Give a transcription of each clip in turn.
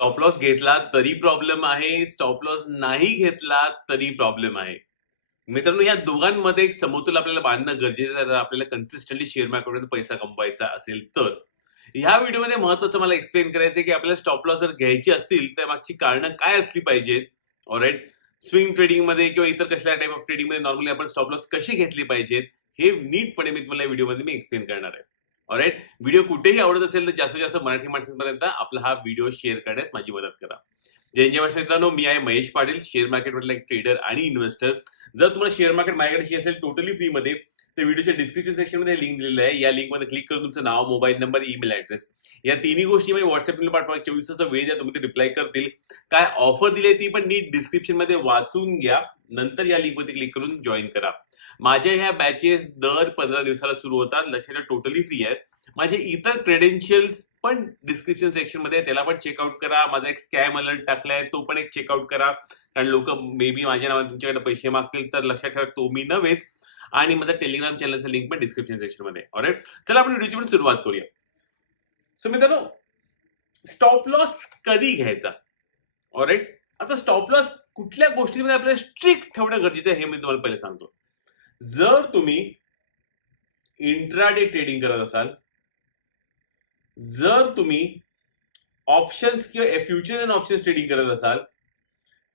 Stop loss घेतला तरी problem आहे. स्टॉप लॉस नाही घेतला तरी प्रॉब्लेम आहे. मित्रांनो या दोघांमध्ये एक समतोल आपल्याला बांधणं गरजेचं आहे. आपल्याला कन्सिस्टंटली शेअर मार्केटमध्ये पैसा कमवायचा असेल तर. ह्या व्हिडिओमध्ये महत्वाचं मला एक्सप्लेन करायचं आहे की आपल्याला स्टॉप लॉस जर घ्यायची असतील तर मागची कारणं काय असली पाहिजेत? ऑलराईट स्विंग ट्रेडिंगमध्ये किंवा इतर कसल्या टाइप ऑफ ट्रेडिंगमध्ये नॉर्मली आपण स्टॉप लॉस कसे घेतले पाहिजेत? हे नीटपणे मी तुम्हाला व्हिडिओमध्ये मी एक्सप्लेन करणार आहे. ऑलराईट व्हिडिओ कुठेही आवडत असेल तर जास्तीत जास्त मराठी माणसांपर्यंत आपला हा व्हिडिओ शेअर करण्यास माझी मदत करा. जय जय महाराष्ट्र मित्रांनो मी आहे महेश पाटील शेअर मार्केटमधला एक ट्रेडर आणि इन्व्हेस्टर जर तुम्हाला शेअर मार्केट माझ्याकडे असेल टोटली फ्रीमध्ये तर व्हिडिओच्या डिस्क्रिप्शन सेक्शनमध्ये लिंक दिलेलं आहे. या लिंकमध्ये क्लिक करून तुमचं नाव मोबाईल नंबर ईमेल ऍड्रेस या तिन्ही गोष्टी मी व्हॉट्सअपला पाठवा. चोवीस तास वेळ द्या तुम्ही ते रिप्लाय करतील. काय ऑफर दिली ती पण नीट डिस्क्रिप्शनमध्ये वाचून घ्या. नंतर या लिंकवरती क्लिक करून जॉईन करा. माझ्या ह्या बॅचेस दर पंधरा दिवसाला सुरू होतात. लक्षात टोटली फ्री आहेत. माझे इतर क्रेडेन्शियल्स पण डिस्क्रिप्शन सेक्शनमध्ये त्याला पण चेकआउट करा. माझा एक स्कॅम अलर्ट टाकलाय तो पण एक चेकआउट करा. कारण लोक मे बी माझ्या नावाने तुमच्याकडे पैसे मागतील तर लक्षात ठेवा तो मी नव्हेच. आणि माझा टेलिग्राम चॅनलचा लिंक पण डिस्क्रिप्शन सेक्शनमध्ये ऑलराईट चला आपण व्हिडिओची पण सुरुवात करूया. सो मित्रांनो स्टॉप लॉस कधी घ्यायचा? ऑलराईट आता स्टॉप लॉस कुठल्या गोष्टीमध्ये आपल्याला स्ट्रिक्ट ठेवणं गरजेचं आहे हे मी तुम्हाला पहिले सांगतो. जर तुम्ही इंट्राडे ट्रेडिंग करत असाल जर तुम्ही ऑप्शन्स किंवा फ्युचर अँड ऑप्शन्स ट्रेडिंग करत असाल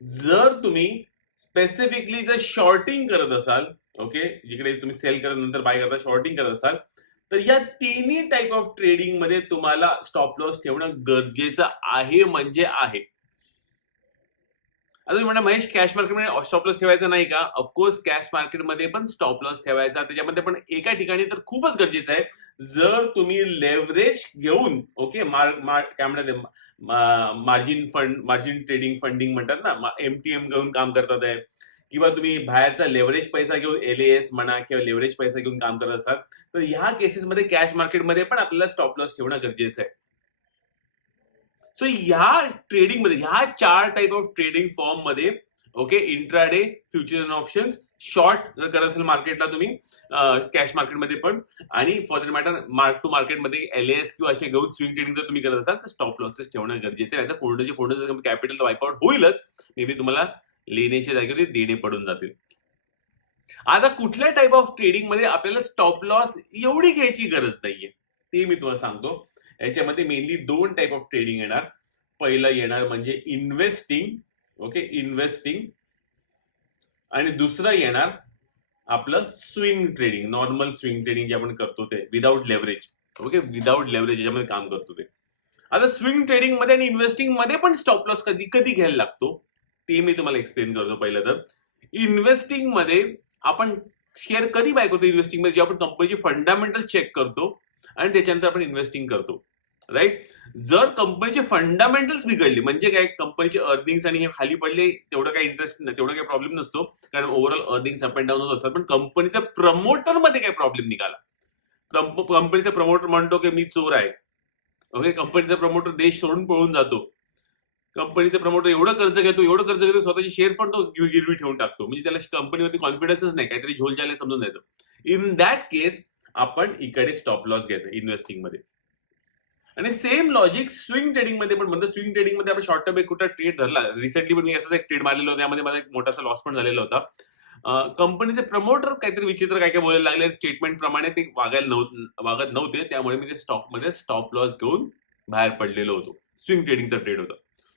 जर तुम्ही स्पेसिफिकली जर शॉर्टिंग करत असाल ओके जिकडे तुम्ही सेल करत नंतर बाय करता शॉर्टिंग करत असाल तर या तिन्ही टाईप ऑफ ट्रेडिंगमध्ये तुम्हाला स्टॉप लॉस ठेवणं गरजेचं आहे म्हणजे आहे. अजून म्हणा महेश कॅश मार्केटमध्ये स्टॉपलॉस ठेवायचा नाही का? ऑफकोर्स कॅश मार्केटमध्ये पण स्टॉप लॉस ठेवायचा. त्याच्यामध्ये पण एका ठिकाणी तर खूपच गरजेचं आहे. जर तुम्ही लेव्हरेज घेऊन ओके मार मार काय म्हणतात margin fund margin trading funding म्हणतात ना एमटीएम घेऊन काम करतात आहे. किंवा तुम्ही बाहेरचा लेव्हरेज पैसा घेऊन एल एस म्हणा किंवा लेव्हरेज पैसा घेऊन काम करत असाल तर ह्या केसेसमध्ये कॅश मार्केटमध्ये पण आपल्याला स्टॉप लॉस ठेवणं गरजेचं आहे. सो ह्या ट्रेडिंगमध्ये ह्या चार टाईप ऑफ ट्रेडिंग फॉर्ममध्ये okay intraday future and options short जर करत असेल मार्केटला तुम्ही कॅश मार्केटमध्ये पण आणि for that matter mark to मार्केटमध्ये एल एस किंवा असे घेऊन स्विंग ट्रेडिंग जर तुम्ही करत असाल तर स्टॉप लॉसेस ठेवणं गरजेचं आहे. आता पूर्णचे पूर्ण कॅपिटल वाईपआउट होईलच मे बी तुम्हाला लेण्याच्या जागेवर देणे पडून जातील. आता कुठल्या टाईप ऑफ ट्रेडिंगमध्ये आपल्याला स्टॉप लॉस एवढी घ्यायची गरज नाहीये ते मी तुम्हाला सांगतो. याच्यामध्ये मेनली दोन टाईप ऑफ ट्रेडिंग येणार. पहिलं येणार म्हणजे इन्व्हेस्टिंग ओके इन्व्हेस्टिंग आणि दुसरं येणार आपलं swing trading normal swing trading जे आपण करतो ते without leverage okay without leverage याच्यामध्ये काम करतो ते. आता स्विंग ट्रेडिंगमध्ये आणि इन्व्हेस्टिंगमध्ये पण स्टॉप लॉस कधी कधी घ्यायला लागतो. ते मी तुम्हाला एक्सप्लेन करतो पहिलं तर. इन्व्हेस्टिंगमध्ये आपण शेअर कधी बाय करतो इन्व्हेस्टिंगमध्ये? जेव्हा आपण कंपनीची फंडामेंटल चेक करतो आणि त्याच्यानंतर आपण इन्व्हेस्टिंग करतो. राईट जर कंपनीचे फंडामेंटल्स बिघडले म्हणजे काय? कंपनीचे अर्निंग्स आणि हे खाली पडले तेवढं काही इंटरेस्ट तेवढा काही प्रॉब्लेम नसतो. कारण overall earnings up and down होत असतात. पण कंपनीच्या प्रमोटरमध्ये काही प्रॉब्लेम निघाला. कंपनीचा प्रमोटर म्हणतो की मी चोर आहे. ओके कंपनीचा प्रमोटर देश सोडून पळून जातो. कंपनीचा प्रमोटर एवढं कर्ज घेतो एवढं कर्ज घेतो स्वतःची शेअर्स पण तो गिरवी ठेवून टाकतो. म्हणजे त्याला कंपनीवरती कॉन्फिडन्सच नाही. काहीतरी झोल जायला समजून जायचं. इन दॅट केस आपण इकडे स्टॉप लॉस घ्यायचा इन्व्हेस्टिंगमध्ये. आणि सेम लॉजिक स्विंग ट्रेडिंगमध्ये पण म्हणतो स्विंग ट्रेडिंगमध्ये आपण शॉर्ट टर्म एक कुठला ट्रेड धरला. रिसेंटली पण मी असाच एक ट्रेड मारलेला होता त्यामध्ये मला एक मोठासा लॉस पण झालेला होता. कंपनीचे प्रमोटर काहीतरी विचित्र काय काय बोलायला लागले स्टेटमेंट प्रमाणे ते वागायला नव्हते वागत नव्हते. त्यामुळे मी ते स्टॉकमध्ये स्टॉप लॉस घेऊन बाहेर पडलेलो होतो. स्विंग ट्रेडिंगचा ट्रेड होता.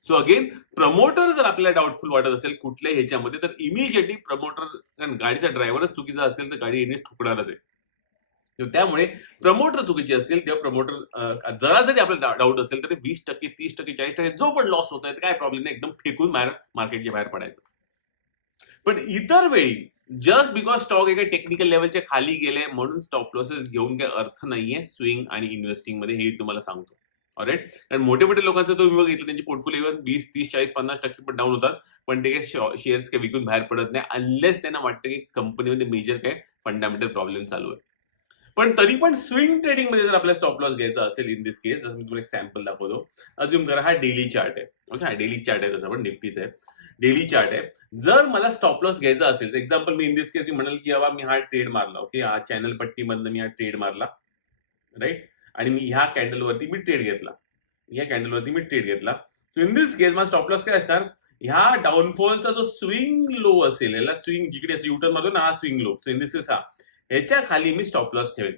सो अगेन प्रमोटर जर आपल्याला डाऊटफुल वाटत असेल कुठल्याही ह्याच्यामध्ये तर इमिजिएटली प्रमोटर कारण गाडीचा ड्रायव्हरच चुकीचा असेल तर गाडी येणे ठुकणारच आहे. त्यामुळे प्रमोटर चुकीचे असतील तेव्हा प्रमोटर जरा जरी आपल्याला डाऊट असेल तर वीस टक्के तीस टक्के चाळीस टक्के जो पण लॉस होत आहे काय प्रॉब्लेम नाही. एकदम फेकून बाहेर मार्केटच्या बाहेर पडायचं. पण इतर वेळी जस्ट बिकॉज स्टॉक एका टेक्निकल लेवलच्या खाली गेले म्हणून स्टॉप लॉसेस घेऊन काही अर्थ नाहीये स्विंग आणि इन्व्हेस्टिंगमध्ये हे तुम्हाला सांगतो. ऑलराईट कारण मोठे मोठे लोकांचं तुम्ही बघितलं त्यांची पोर्टफोलिओ वीस तीस चाळीस पन्नास टक्के पण डाऊन होतात. पण ते काही शेअर्स काही विकून बाहेर पडत नाही अनलेस त्यांना वाटतं की कंपनीमध्ये मेजर काय फंडामेंटल प्रॉब्लेम चालू आहे. पण तरी पण स्विंग ट्रेडिंगमध्ये जर आपल्याला स्टॉप लॉस घ्यायचा असेल इन दिस केस जसं मी तुम्हाला एक सॅम्पल दाखवतो. अजून करा हा डेली चार्ट आहे. ओके हा डेली चार्ट आहे तसं पण निफ्टीच आहे. डेली चार्ट आहे. जर मला स्टॉप लॉस घ्यायचा असेल एक्झाम्पल मी इन दिस केस मी म्हणाल की बाबा मी हा ट्रेड मारला. ओके हा चॅनल पट्टीमधनं मी हा ट्रेड मारला. राईट आणि मी ह्या कॅन्डलवरती मी ट्रेड घेतला. या कॅन्डलवरती मी ट्रेड घेतला. सो इन दिस केस माझा स्टॉप लॉस काय असणार? ह्या डाऊनफॉलचा जो स्विंग लो असेल याला स्विंग जिकडे युटर्न मधून ना हा swing low so in this case हा. ह्याच्या खाली मी स्टॉप लॉस ठेवेल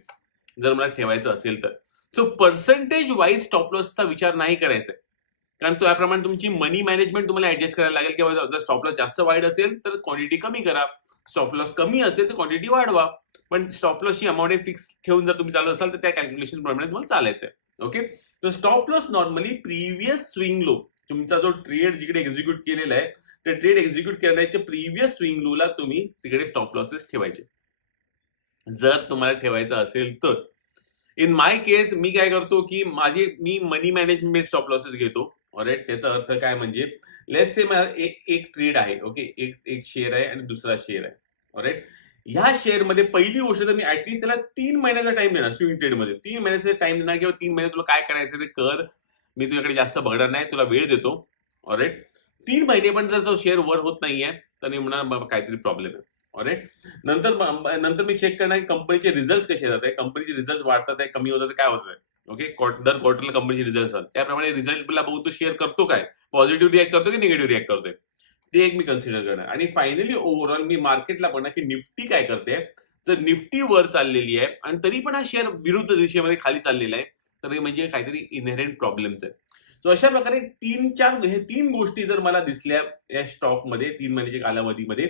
जर मला ठेवायचं असेल तर. सो पर्सेंटेज वाईज स्टॉप लॉसचा विचार नाही करायचा. कारण त्याप्रमाणे तुमची मनी मॅनेजमेंट तुम्हाला ऍडजस्ट करायला लागेल. किंवा जर स्टॉप लॉस जास्त वाईट असेल तर क्वांटिटी कमी करा. स्टॉप लॉस कमी असेल तर क्वांटिटी वाढवा. पण स्टॉप लॉसची अमाऊंट फिक्स ठेवून जर तुम्ही चालत असाल तर त्या कॅल्क्युलेशन प्रमाणे तुम्हाला चालायचं आहे ओके तर stop loss normally previous swing low तुमचा जो ट्रेड जिकडे एक्झिक्यूट केलेला आहे ते ट्रेड एक्झिक्यूट करण्याच्या प्रिव्हियस स्विंग लोला तुम्ही तिकडे स्टॉप लॉसेस ठेवायचे. जर तुम्हाला ठेवायचं असेल तर. इन माय केस मी काय करतो की माझे मी मनी मॅनेजमेंट स्टॉप लॉसेस घेतो. ऑरेट त्याचा अर्थ काय म्हणजे लेस से मला एक एक ट्रेड आहे ओके एक एक शेअर आहे आणि दुसरा शेअर आहे. ऑरेट ह्या शेअरमध्ये पहिली गोष्ट तर मी ऍटलीस्ट त्याला तीन महिन्याचा टाइम देणार स्विंग ट्रेडमध्ये तीन महिन्याचा टाइम देणार किंवा तीन महिने तुला काय करायचं ते कर. मी तुझ्याकडे जास्त बघणार नाही तुला वेळ देतो. ऑरेट तीन महिने पण जर तो शेअर वर होत नाहीये तर मी म्हणणार काहीतरी प्रॉब्लेम आहे. ऑरेट नंतर नंतर मी चेक करणार कंपनीचे रिझल्ट कसे येतात कंपनीचे रिझल्ट वाढतात आहे कमी होतात काय होत आहे. ओके दर क्वार्टरला कंपनीचे रिझल्ट असतात त्याप्रमाणे रिझल्टला बघून तो शेअर करतो काय? पॉझिटिव्ह रिॲक्ट करतो की निगेटिव्ह रिॲक्ट करतोय ते एक मी कन्सिडर करणार. आणि फायनली ओव्हरऑल मी मार्केटला पण की निफ्टी काय करते जर निफ्टी वर चाललेली आहे आणि तरी पण हा शेअर विरुद्ध दिशेमध्ये खाली चाललेला आहे तर हे म्हणजे काहीतरी इनहेरेंट प्रॉब्लेम्स आहेत. सो अशा प्रकारे तीन चार हे तीन गोष्टी जर मला दिसल्या या स्टॉकमध्ये तीन महिन्याच्या कालावधीमध्ये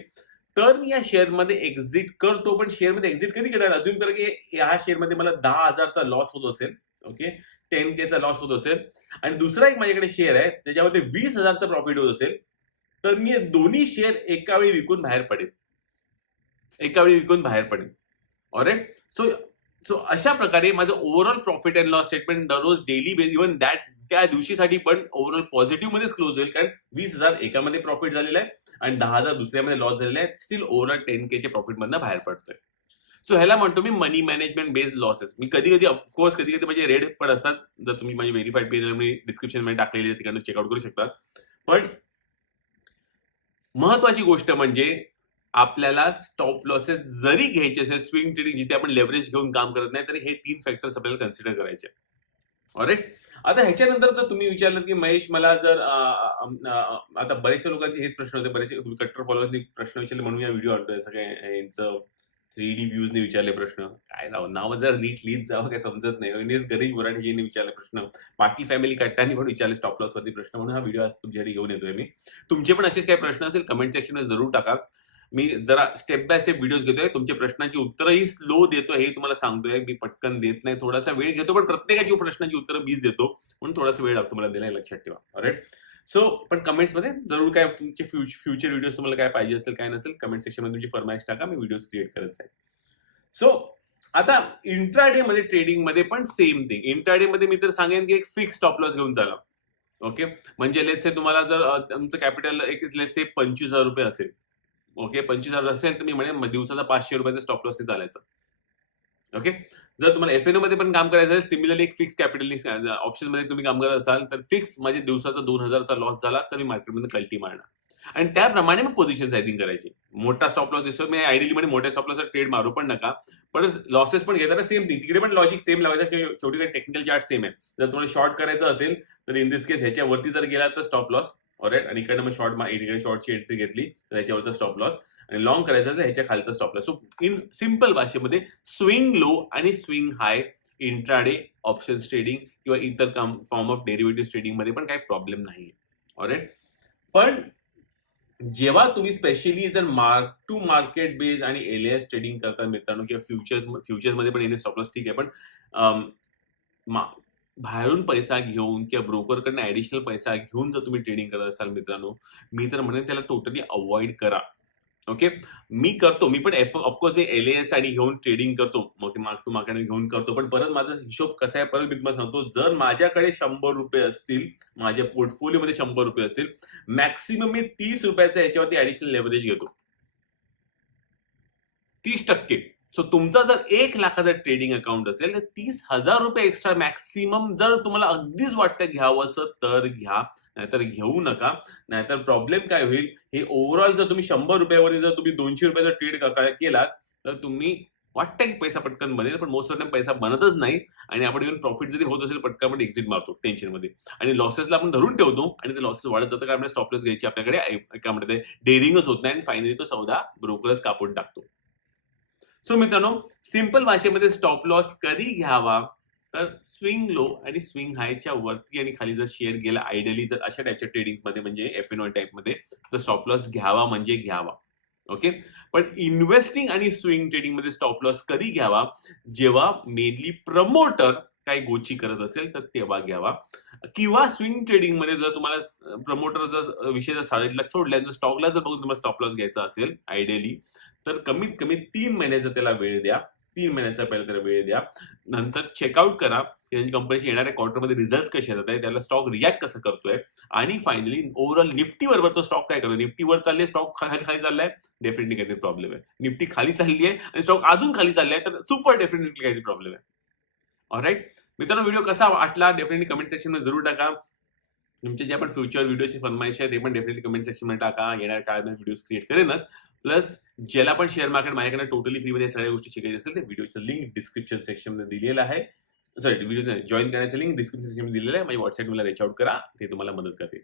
तर मी या शेअरमध्ये एक्झिट करतो पण शेअरमध्ये एक्झिट कधी करणार अजून करा की ह्या शेअरमध्ये मला दहा हजारचा लॉस होत असेल ओके टेन केचा लॉस होत असेल. आणि दुसरा एक माझ्याकडे शेअर आहे त्याच्यामध्ये वीस हजारचा प्रॉफिट होत असेल तर मी दोन्ही शेअर एका वेळी विकून बाहेर पडेल. एका वेळी विकून बाहेर पडेल. ऑरेट सो सो अशा प्रकारे माझं overall profit and loss statement दररोज डेली बेस इव्हन दॅट त्या दिवशीसाठी पण ओव्हरऑल पॉझिटिव्ह मध्येच क्लोज होईल. कारण वीस हजार एकामध्ये प्रॉफिट झालेला आहे आणि दहा हजार दुसऱ्यामध्ये लॉस झालेला आहे. स्टील ओव्हरऑल टेन केच्या प्रॉफिट मधनं बाहेर पडतोय. सो ह्याला म्हणतो मी मनी मॅनेजमेंट बेस्ड लॉसेस मी कधी कधी ऑफकोर्स कधी कधी माझे रेड पण असतात. जर तुम्ही माझे व्हेरीफाईड पेज मी डिस्क्रिप्शनमध्ये टाकलेली आहे तिकडनं चेकआउट करू शकता. पण महत्वाची गोष्ट म्हणजे आपल्याला स्टॉप लॉसेस जरी घ्यायचे असेल स्विंग ट्रेडिंग जिथे आपण लेव्हरेज घेऊन काम करत नाही तरी हे तीन फॅक्टर्स आपल्याला कन्सिडर करायचे. ऑरेट आता ह्याच्यानंतर जर तुम्ही विचारलं की महेश मला जर आता बरेचशा लोकांचे हेच प्रश्न होते. बरेचसे तुम्ही कट्टर फॉलोअर्सनी प्रश्न विचारले म्हणून या व्हिडिओ आणतोय. सगळे यांचं थ्री डी व्ह्यूजने विचारले प्रश्न. काय नाव नावं जर नीट लिहित जावं काय समजत नाही. इंडियस गणेश बोराटेजींनी विचारले प्रश्न. बाकी फॅमिली कट्टांनी पण विचारले स्टॉप लॉसवरती प्रश्न. म्हणून हा व्हिडिओ आज तुमच्यासाठी घेऊन येतोय मी. तुमचे पण असेच काही प्रश्न असेल कमेंट सेक्शनमध्ये जरूर टाका. मी जरा स्टेप बाय स्टेप व्हिडिओज घेतोय. तुमच्या प्रश्नांची उत्तरही स्लो देतोय हे तुम्हाला सांगतोय. मी पटकन देत नाही थोडासा वेळ घेतो पण प्रत्येकाची प्रश्नांची उत्तरं मीच देतो. म्हणून थोडासा वेळ लागतो मला देण्याला लक्षात ठेवा. राईट सो पण कमेंट्समध्ये जरूर काय तुमचे फ्युचर व्हिडिओज तुम्हाला काय पाहिजे असेल काय नसेल कमेंट सेक्शनमध्ये तुमची फरमाईश टाका. मी व्हिडिओज क्रिएट करत जाईल. सो आता इंट्राडे मध्ये ट्रेडिंगमध्ये पण सेम थिंग इंट्राडे मध्ये मी तर सांगेन की एक फिक्स स्टॉप लॉस घेऊन चाला. ओके म्हणजे लेट से तुम्हाला जर तुमचं कॅपिटल एक लेट से पंचवीस हजार रुपये असेल. ओके पंचवीस हजार असेल तर मी म्हणेन दिवसाचा पाचशे रुपयाचा स्टॉप लॉस चालायचं. ओके? जर तुम्हाला एफमध्ये पण काम करायचं सिमिलरली एक फिक्स कॅपिटल ऑप्शनमध्ये तुम्ही काम करत असाल तर फिक्स म्हणजे दिवसाचा दोन हजारचा लॉस झाला तर मी मार्केटमध्ये कल्टी मारणार. आणि त्याप्रमाणे मग पोझिशन सायझिंग करायची. मोठा स्टॉप लॉस दिसतो मी आयडियली मध्ये मोठ्या स्टॉप लॉस ट्रेड मारू पण नका. पण लॉसेस पण घेताना सेम थिंग तिकडे पण लॉजिक सेम लावायचं शेवटी काही टेक्निकल चार्ट सेम आहे. जर तुम्हाला शॉर्ट करायचं असेल तर इन दिस केस ह्याच्यावरती जर गेला तर स्टॉप लॉस ऑरेट आणि इकडनं मग शॉर्ट इकडे शॉर्टची एंट्री घेतली तर ह्याच्यावरचा स्टॉप लॉस आणि लॉंग करायचं तर ह्याच्या खालचा stop loss so in simple भाषेमध्ये स्विंग लो आणि swing high intraday option trading किंवा इतर फॉर्म ऑफ डेरिव्हेटिव्ह ट्रेडिंगमध्ये पण काही प्रॉब्लेम नाही ऑरेट पण जेव्हा तुम्ही स्पेशली जर मार्क टू मार्केट बेस आणि एल एस ट्रेडिंग करता मित्रांनो किंवा फ्युचर्स फ्युचर्समध्ये पण येणे स्टॉप ठीक आहे पण बाहेरून पैसा घेऊन किंवा ब्रोकरकडनं ऍडिशनल पैसा घेऊन जर तुम्ही ट्रेडिंग करत असाल मित्रांनो मी तर म्हणेन त्याला टोटली अवॉइड करा. ओके मी करतो मी पण एफ ऑफकोर्स मी एल एस आणि घेऊन ट्रेडिंग करतो. मग ते मार्क टू मार्केट घेऊन करतो पण परत माझा हिशोब कसा आहे परत मी तुम्हाला सांगतो. जर माझ्याकडे शंभर रुपये असतील माझ्या पोर्टफोलिओमध्ये शंभर रुपये असतील मॅक्सिमम मी तीस रुपयाचा याच्यावरती ऍडिशनल लेव्हरेज घेतो. तीस टक्के. सो तुमचा जर एक लाखाचा ट्रेडिंग अकाउंट असेल तर तीस हजार रुपये एक्स्ट्रा मॅक्सिमम जर तुम्हाला अगदीच वाटतं घ्यावंसं तर घ्या. नाहीतर घेऊ नका. नाहीतर प्रॉब्लेम काय होईल? हे ओव्हरऑल जर तुम्ही शंभर रुपयावरती जर तुम्ही दोनशे रुपयाचा ट्रेड केलात तर तुम्ही वाटतं की पैसा पटकन बनेल पण मोस्ट ऑफ टाइम पैसा बनतच नाही. आणि आपण इव्हन प्रॉफिट जरी होत असेल पटकन आपण एक्झिट मारतो टेन्शनमध्ये आणि लॉसेसला आपण धरून ठेवतो आणि ते लॉसेस वाढत जातं कारण स्टॉपलॉस घ्यायची आपल्याकडे काय म्हणतात डेअरिंगच होत नाही आणि फायनली तो सौदा ब्रोकरच कापून टाकतो. सो मित्रांनो सिंपल भाषेमध्ये स्टॉप लॉस कधी घ्यावा? तर स्विंग लो आणि स्विंग हायच्या वरती आणि खाली जर शेअर गेला आयडियली जर अशा टाईपच्या ट्रेडिंगमध्ये म्हणजे एफ एन टाईपमध्ये तर स्टॉप लॉस घ्यावा म्हणजे घ्यावा. ओके पण इन्व्हेस्टिंग आणि स्विंग ट्रेडिंगमध्ये स्टॉप लॉस कधी घ्यावा? जेव्हा मेनली प्रमोटर काही गोची करत असेल तर तेव्हा घ्यावा. किंवा स्विंग ट्रेडिंगमध्ये जर तुम्हाला प्रमोटर जर विषय जर साईडला सोडल्या जर स्टॉकला जर बघून तुम्हाला स्टॉप लॉस घ्यायचा असेल आयडियली तर कमीत कमी तीन महिन्याचा त्याला वेळ द्या. तीन महिन्याचा पहिला त्याला वेळ द्या. नंतर चेकआउट करा. की कंपनीचे येणाऱ्या क्वार्टरमध्ये रिझल्ट कसे येतात आहे त्याला स्टॉक रिॲक्ट कसं करतोय? आणि फायनली ओव्हरऑल निफ्टी वर तो स्टॉक काय करतो निफ्टीवर चालले स्टॉक खाली खाली चाललाय. डेफिनेटली काहीतरी प्रॉब्लेम आहे. निफ्टी खाली चालली आहे आणि स्टॉक अजून खाली चाललाय तर सुपर डेफिनेटली काहीतरी प्रॉब्लेम आहे. ऑलराईट मित्रांनो व्हिडिओ कसा वाटला? डेफिनेटली कमेंट सेक्शनमध्ये जरूर टाका. तुमचे जे आपण फ्युचर व्हिडिओची फरमाईश आहे ते पण डेफिनेटली कमेंट सेक्शनमध्ये टाका. येणाऱ्या काळात व्हिडिओ क्रिएट करेनच. प्लस ज्याला पण शेअर मार्केट माझ्याकडे टोटली फ्रीमध्ये सगळ्या गोष्टी शिकायची असेल ते व्हिडिओचं लिंक डिस्क्रिप्शन सेक्शनमध्ये दिलेलं आहे. सॉरी व्हिडिओ जॉईन करण्याचं लिंक डिस्क्रिप्शन सेक्शन दिलेलं आहे. माझी व्हॉट्सअप मला रिच आउट करा ते तुम्हाला मदत करते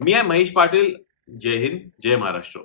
मी आहे महेश पाटील. जय हिंद जय महाराष्ट्र.